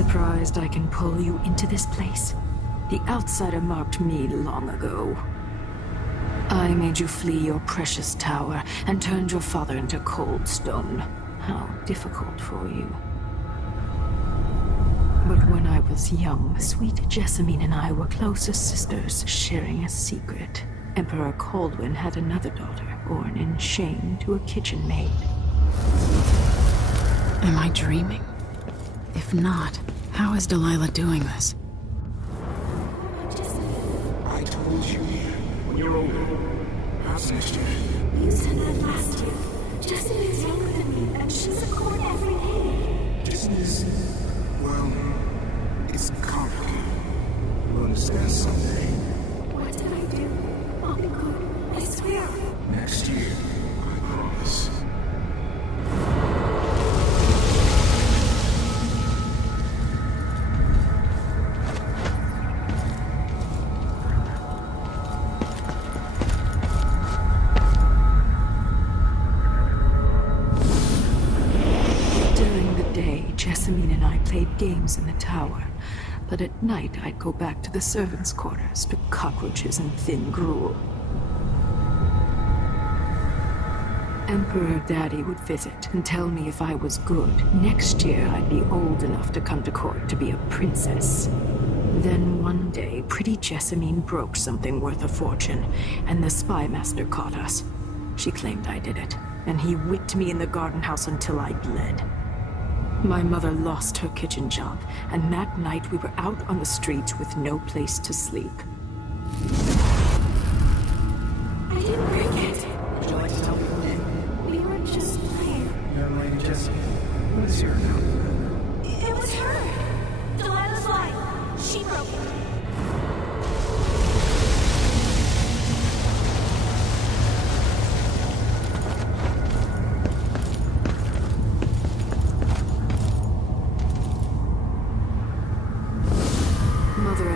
Surprised I can pull you into this place? The outsider marked me long ago. I made you flee your precious tower and turned your father into cold stone. How difficult for you. But when I was young, sweet Jessamine and I were close as sisters, sharing a secret. Emperor Kaldwin had another daughter, born in shame to a kitchen maid. Am I dreaming? If not, how is Delilah doing this? I told you, when you're older, perhaps next year. You said that last year. Jessamine is younger than me, and she's at court every day. This is, well, it's complicated. You'll understand someday. What did I do? I'll be good. I swear. Next year, I promise. Jessamine and I played games in the tower, but at night I'd go back to the servants' quarters to cockroaches and thin gruel. Emperor Daddy would visit and tell me if I was good. Next year I'd be old enough to come to court to be a princess. Then one day, pretty Jessamine broke something worth a fortune, and the spy master caught us. She claimed I did it, and he whipped me in the garden house until I bled. My mother lost her kitchen job, and that night we were out on the streets with no place to sleep. I didn't break it. Would you like to tell me your name? We were just playing. Young lady Jessie. What is your name? It was her. Delilah's lie. She broke it.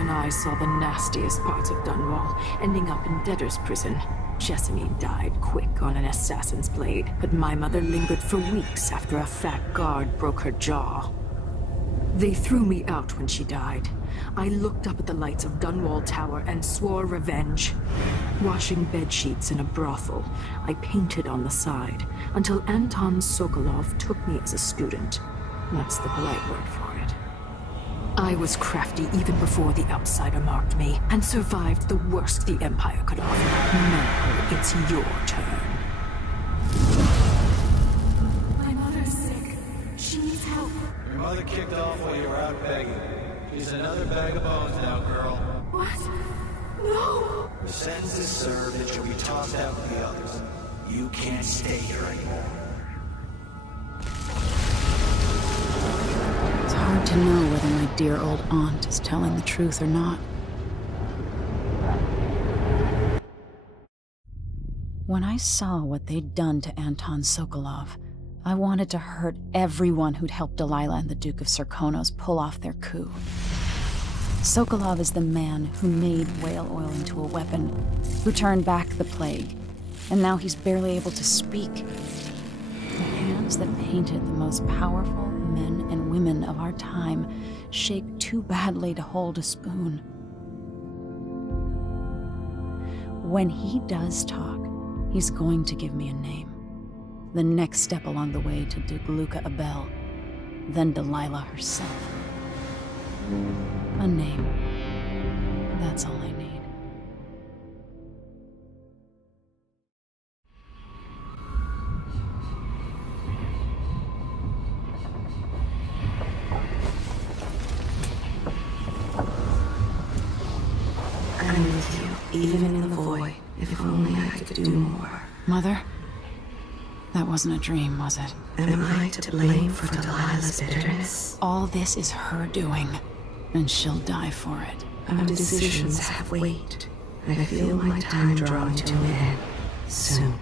I saw the nastiest parts of Dunwall, ending up in debtor's prison. Jessamine died quick on an assassin's blade, but my mother lingered for weeks after a fat guard broke her jaw. They threw me out when she died. I looked up at the lights of Dunwall Tower and swore revenge. Washing bedsheets in a brothel, I painted on the side, until Anton Sokolov took me as a student. That's the polite word for it. I was crafty even before the outsider marked me, and survived the worst the Empire could offer. Now it's your turn. My mother's sick. She needs help. Your mother kicked off while you were out begging. She's another bag of bones now, girl. What? No! The sentence is served and she'll be tossed out with the others. You can't stay here anymore. It's hard to know whether my dear old aunt is telling the truth or not. When I saw what they'd done to Anton Sokolov, I wanted to hurt everyone who'd helped Delilah and the Duke of Serkonos pull off their coup. Sokolov is the man who made whale oil into a weapon, who turned back the plague, and now he's barely able to speak. The hands that painted the most powerful men and women of our time shake too badly to hold a spoon. When he does talk, he's going to give me a name. The next step along the way to Duke Luca Abel, then Delilah herself. A name. That's all I need. I'm with you, even in the void. If only I could do more. Mother? That wasn't a dream, was it? Am I to blame for Delilah's bitterness? All this is her doing, and she'll die for it. Our decisions have weight. I feel my time drawing to an end. Soon.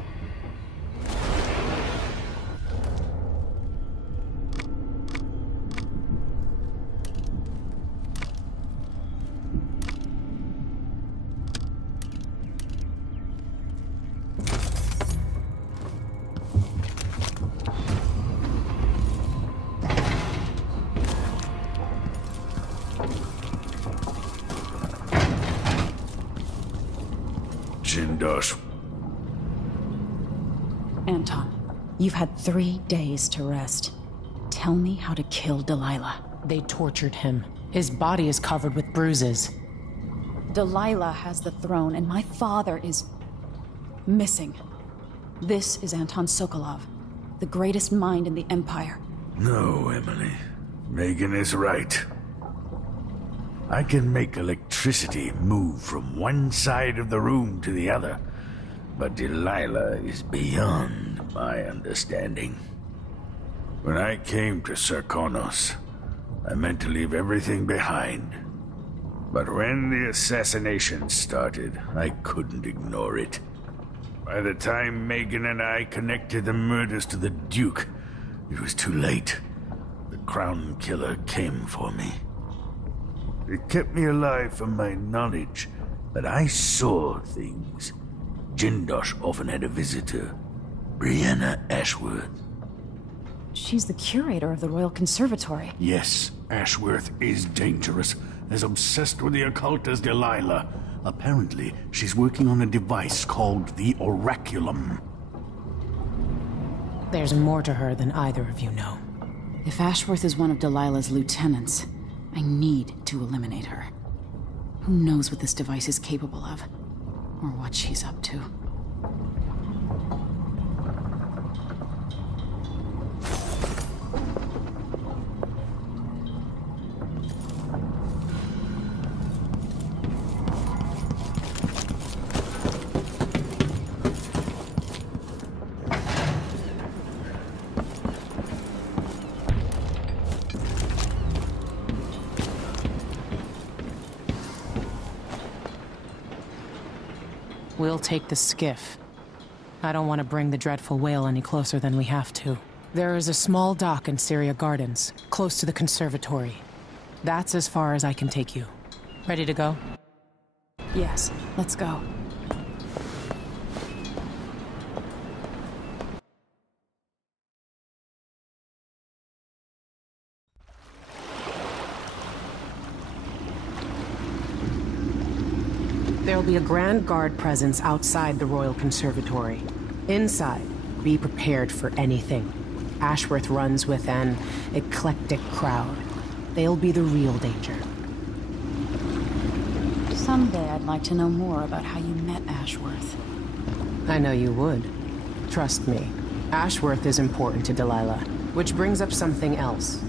Jindosh. Anton, you've had 3 days to rest. Tell me how to kill Delilah. They tortured him. His body is covered with bruises. Delilah has the throne, and my father is missing. This is Anton Sokolov, the greatest mind in the Empire. No, Emily. Megan is right. I can make electricity move from one side of the room to the other, but Delilah is beyond my understanding. When I came to Serkonos, I meant to leave everything behind. But when the assassination started, I couldn't ignore it. By the time Megan and I connected the murders to the Duke, it was too late. The Crown Killer came for me. It kept me alive from my knowledge that I saw things. Jindosh often had a visitor, Brianna Ashworth. She's the curator of the Royal Conservatory. Yes, Ashworth is dangerous, as obsessed with the occult as Delilah. Apparently, she's working on a device called the Oraculum. There's more to her than either of you know. If Ashworth is one of Delilah's lieutenants, I need to eliminate her. Who knows what this device is capable of, or what she's up to. We'll take the skiff. I don't want to bring the dreadful whale any closer than we have to. There is a small dock in Syria Gardens, close to the conservatory. That's as far as I can take you. Ready to go? Yes, let's go. There'll be a Grand Guard presence outside the Royal Conservatory. Inside, be prepared for anything. Ashworth runs with an eclectic crowd. They'll be the real danger. Someday I'd like to know more about how you met Ashworth. I know you would. Trust me. Ashworth is important to Delilah, which brings up something else.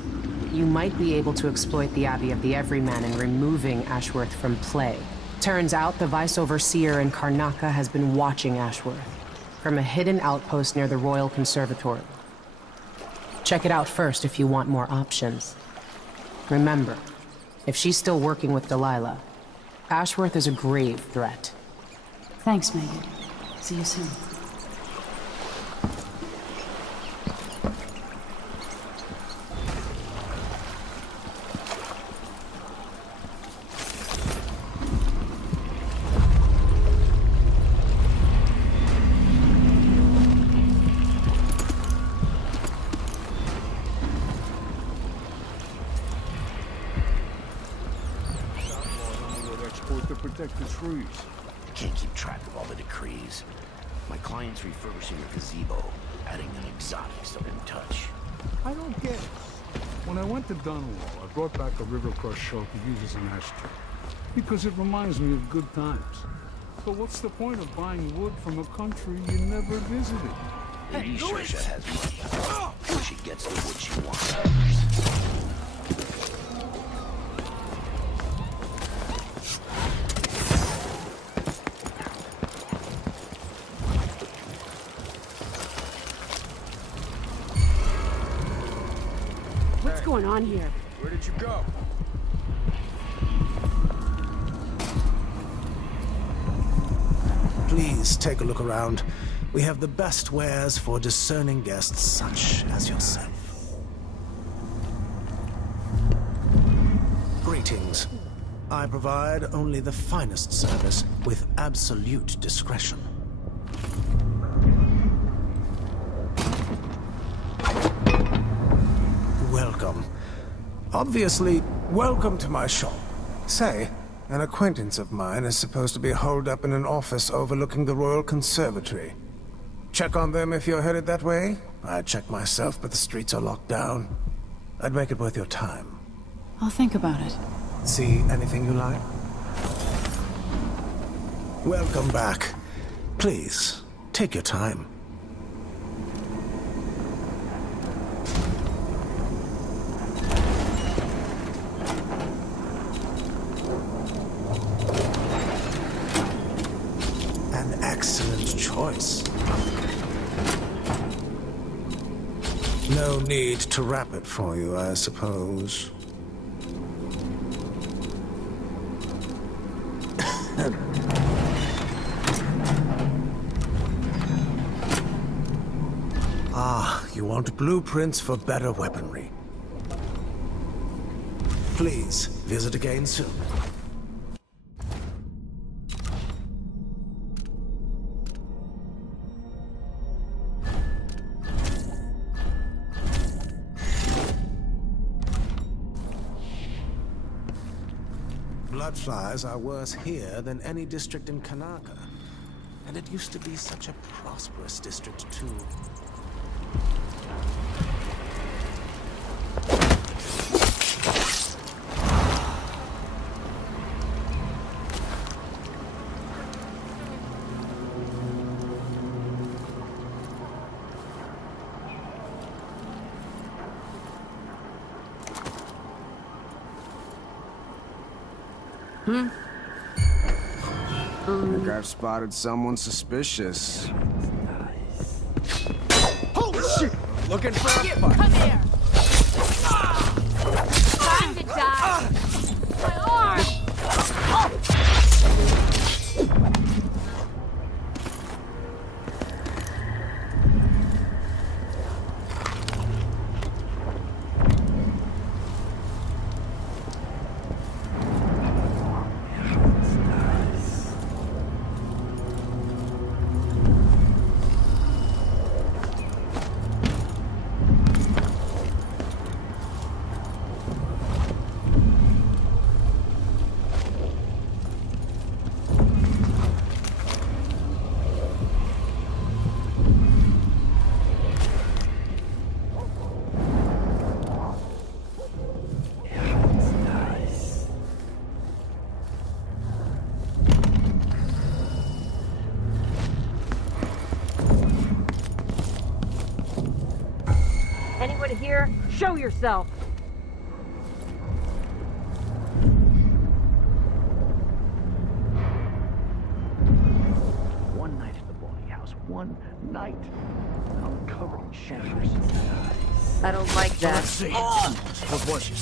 You might be able to exploit the Abbey of the Everyman in removing Ashworth from play. Turns out the Vice Overseer in Karnaca has been watching Ashworth from a hidden outpost near the Royal Conservatory. Check it out first if you want more options. Remember, if she's still working with Delilah, Ashworth is a grave threat. Thanks, Megan. See you soon. To protect the trees. I can't keep track of all the decrees. My client's refurbishing a gazebo, adding an exotic so in touch. I don't get it. When I went to Dunwall, I brought back a river-cross shell to use as an ashtray. Because it reminds me of good times. But what's the point of buying wood from a country you never visited? Lady Saoirse has money, so she gets the wood she wants. What's going on here? Where did you go? Please take a look around. We have the best wares for discerning guests such as yourself. Greetings. I provide only the finest service with absolute discretion. Welcome. Obviously, welcome to my shop. Say, An acquaintance of mine is supposed to be holed up in an office overlooking the Royal Conservatory. Check on them if you're headed that way. I'd check myself, but the streets are locked down. I'd make it worth your time. I'll think about it. See anything you like? Welcome back. Please, take your time. An excellent choice. No need to wrap it for you, I suppose. Ah, you want blueprints for better weaponry. Please, visit again soon. Bloodflies are worse here than any district in Kanaka. And it used to be such a prosperous district, too. I think I've spotted someone suspicious. Holy shit! Looking for a fight. Come here! Time to die! My arm! Anyone here? Show yourself! One night at the boarding house. One night. I'm covered in shivers. I don't like that. Let's see. What was it?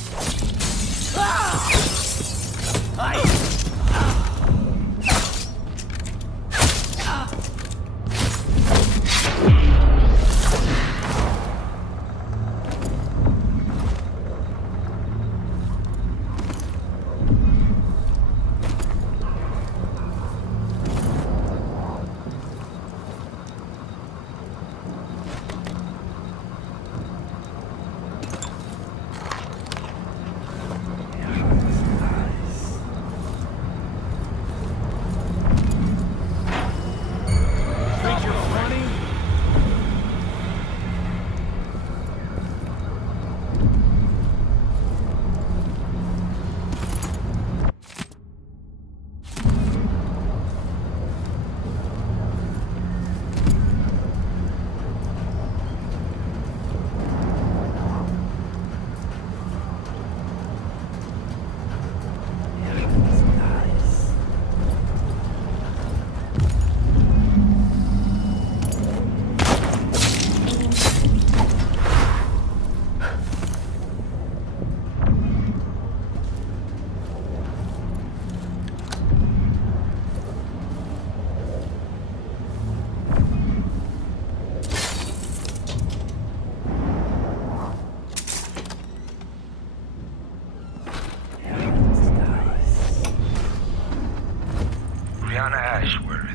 Ashworth,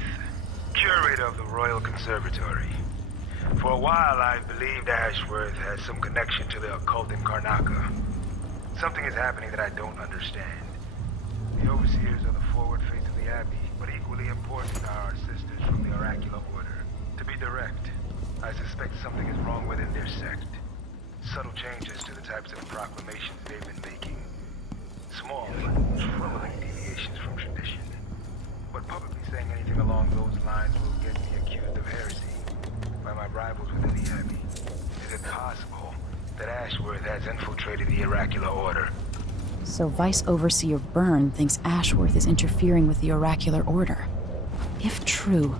curator of the Royal Conservatory. For a while, I believed Ashworth has some connection to the occult in Karnaca. Something is happening that I don't understand. The overseers are the forward face of the Abbey, but equally important are our sisters from the Oracular Order. To be direct, I suspect something is wrong within their sect. Subtle changes to the types of proclamations they've been making. Small, troubling deviations from tradition. But publicly saying anything along those lines will get me accused of heresy by my rivals within the Abbey. Is it possible that Ashworth has infiltrated the Oracular Order? So Vice Overseer Byrne thinks Ashworth is interfering with the Oracular Order. If true,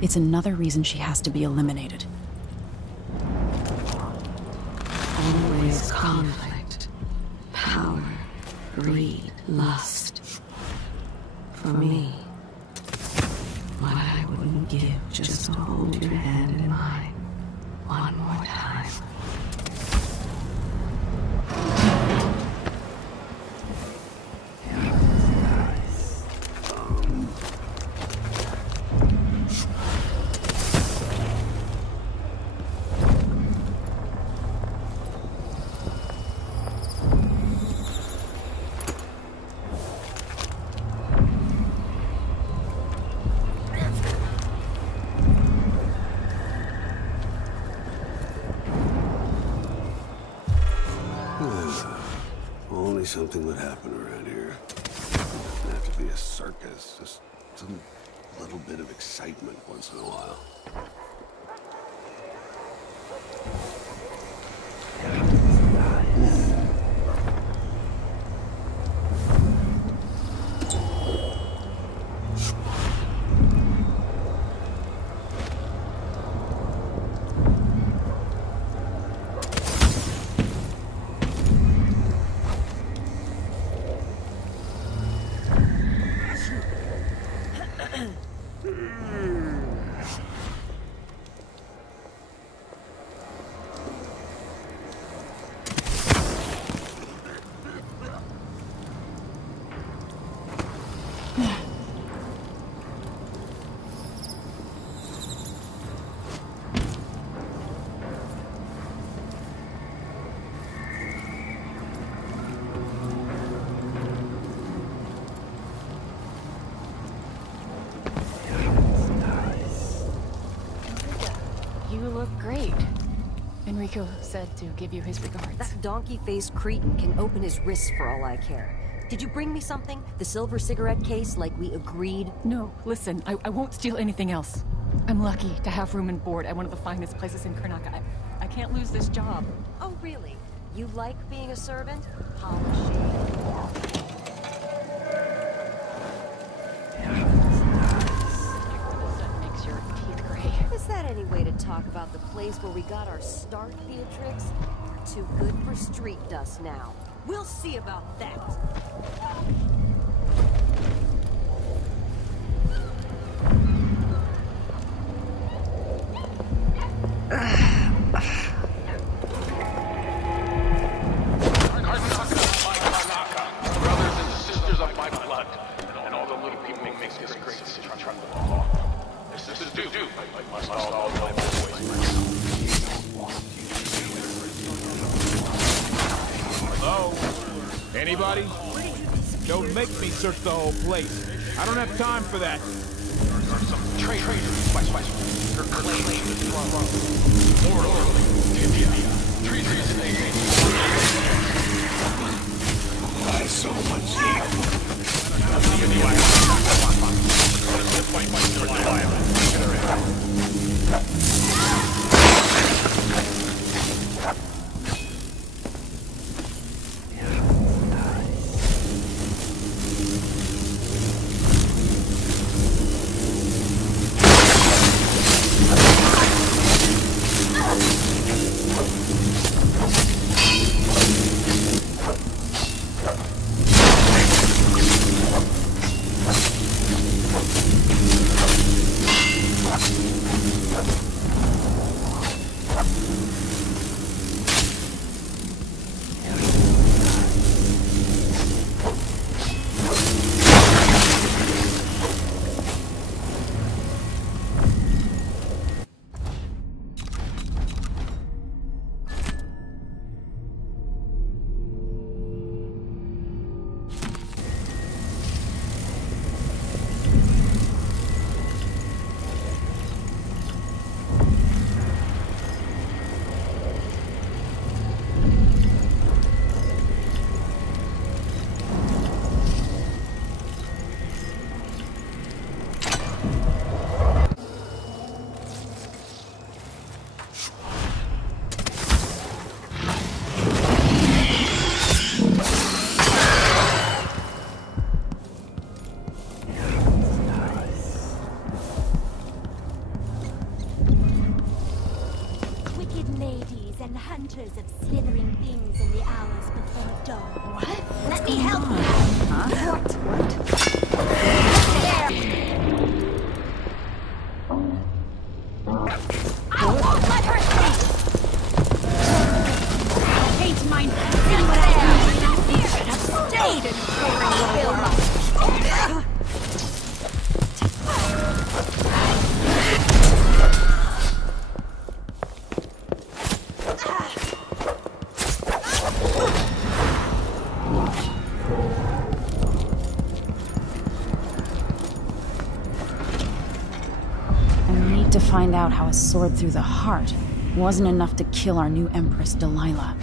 it's another reason she has to be eliminated. Always conflict, power, greed, lust. For me, what I wouldn't give just to hold your hand in mine one more time. Only something would happen around here. Doesn't have to be a circus, just some little bit of excitement once in a while. Great. Enrico said to give you his regards. That donkey-faced cretin can open his wrists for all I care. Did you bring me something? The silver cigarette case, like we agreed? No, listen, I won't steal anything else. I'm lucky to have room and board at one of the finest places in Karnaca. I can't lose this job. Oh, really? You like being a servant? Polishing. Is that any way to talk about the place where we got our start, Beatrix? We're too good for street dust now. We'll see about that. Brothers and sisters of my blood, and all the little people who make this great city trust the law. This is due. I must all my voice. Hello? Anybody? Don't make me search the whole place. I don't have time for that. Some traitors. Her claim is wrong. I so much need. Let me help you. Huh? What? I won't let her sleep! Hate mine. See what I do. You should have stayed and filled up. To find out how a sword through the heart wasn't enough to kill our new Empress, Delilah.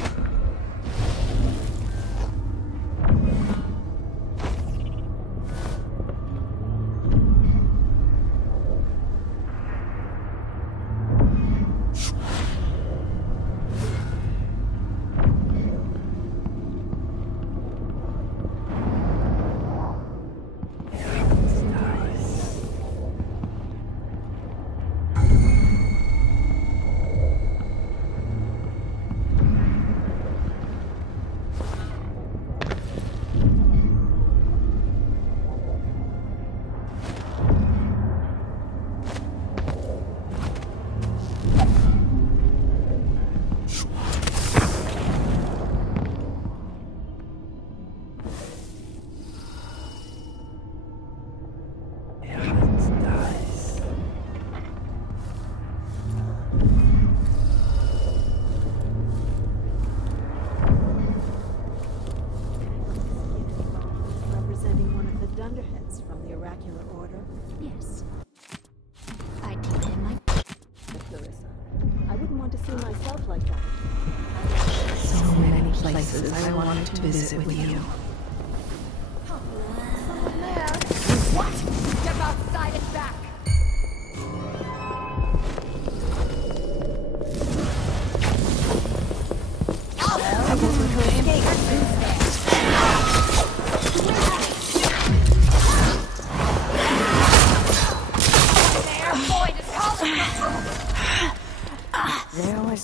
Yes. I'd keep it in my... Clarissa, I wouldn't want to see myself like that. So many places I wanted to visit with you. What? Step outside and back! I won't let her escape. There was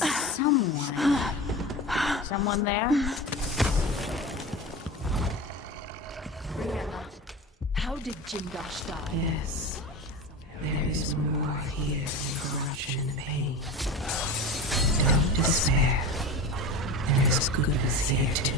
someone there? Brianna, how did Jindosh die? Yes. There is more here than corruption and pain. Don't despair. There is goodness here too.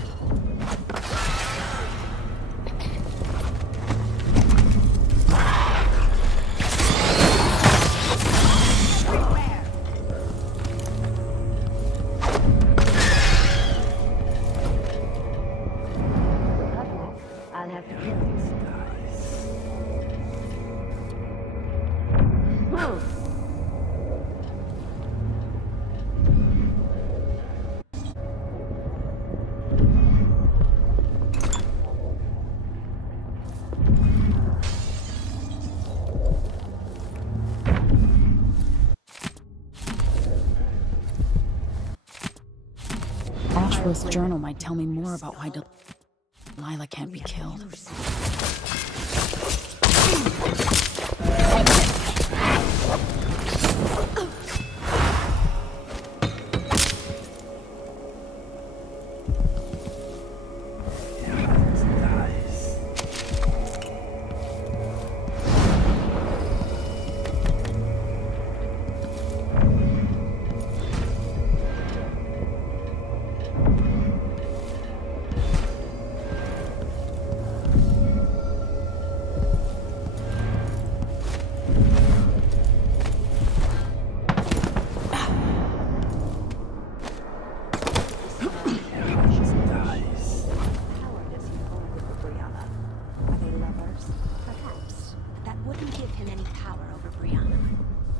Ashworth's journal might tell me more about why Delilah can't be killed.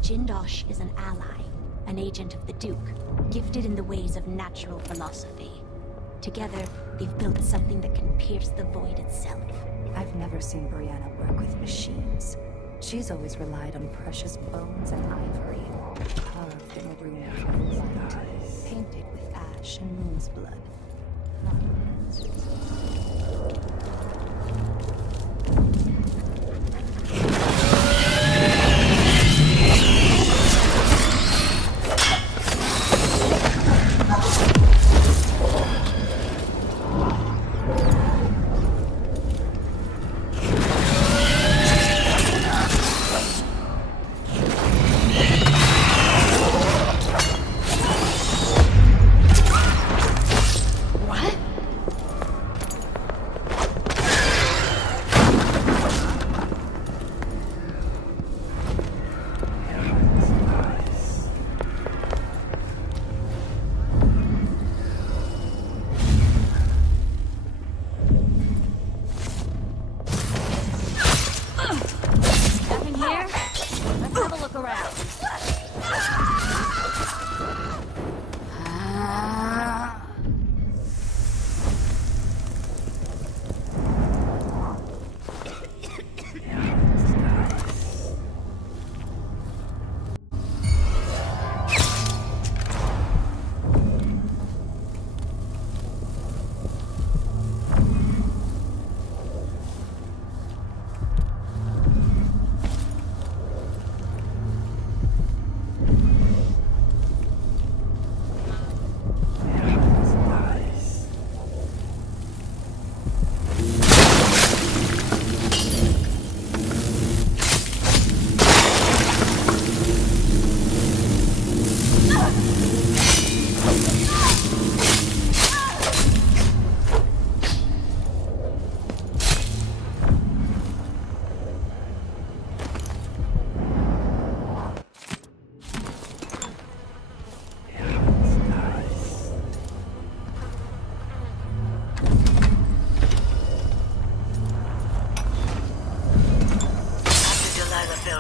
Jindosh is an ally, an agent of the Duke, gifted in the ways of natural philosophy. Together, they've built something that can pierce the void itself. I've never seen Brianna work with machines. She's always relied on precious bones and ivory, carved in a room of light, painted with ash and moon's blood.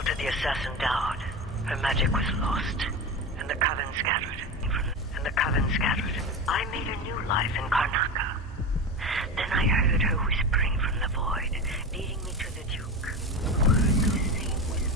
after the assassin died, her magic was lost, and the Coven scattered. I made a new life in Karnaca. Then I heard her whispering from the void, leading me to the Duke, who heard those same whispers.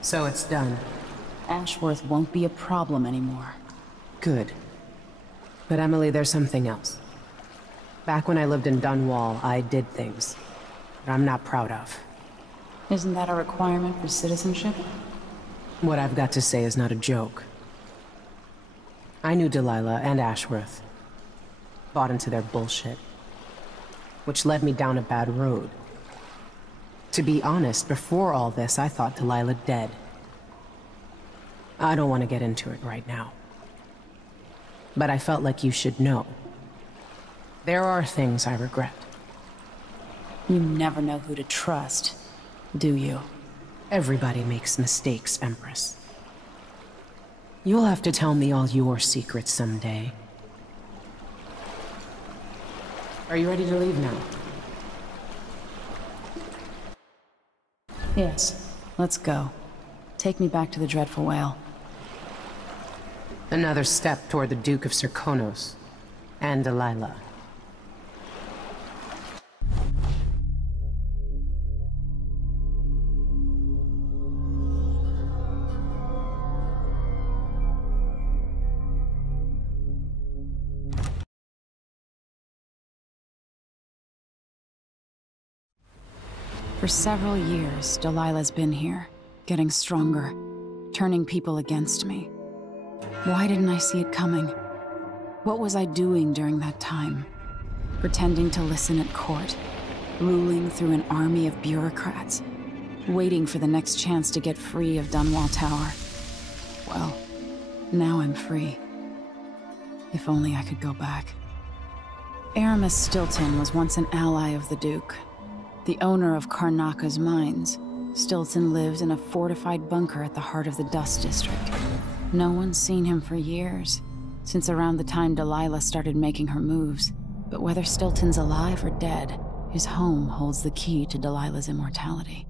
So it's done. Ashworth won't be a problem anymore. Good. But Emily, there's something else. Back when I lived in Dunwall, I did things that I'm not proud of. Isn't that a requirement for citizenship? What I've got to say is not a joke. I knew Delilah and Ashworth. Bought into their bullshit. Which led me down a bad road. To be honest, before all this, I thought Delilah dead. I don't want to get into it right now. But I felt like you should know. There are things I regret. You never know who to trust, do you? Everybody makes mistakes, Empress. You'll have to tell me all your secrets someday. Are you ready to leave now? Yes, let's go. Take me back to the Dreadful Whale. Another step toward the Duke of Serkonos and Delilah. For several years, Delilah's been here, getting stronger, turning people against me. Why didn't I see it coming? What was I doing during that time? Pretending to listen at court, ruling through an army of bureaucrats, waiting for the next chance to get free of Dunwall Tower. Well, now I'm free. If only I could go back. Aramis Stilton was once an ally of the Duke. The owner of Karnaka's mines, Stilton lived in a fortified bunker at the heart of the Dust District. No one's seen him for years, since around the time Delilah started making her moves. But whether Stilton's alive or dead, his home holds the key to Delilah's immortality.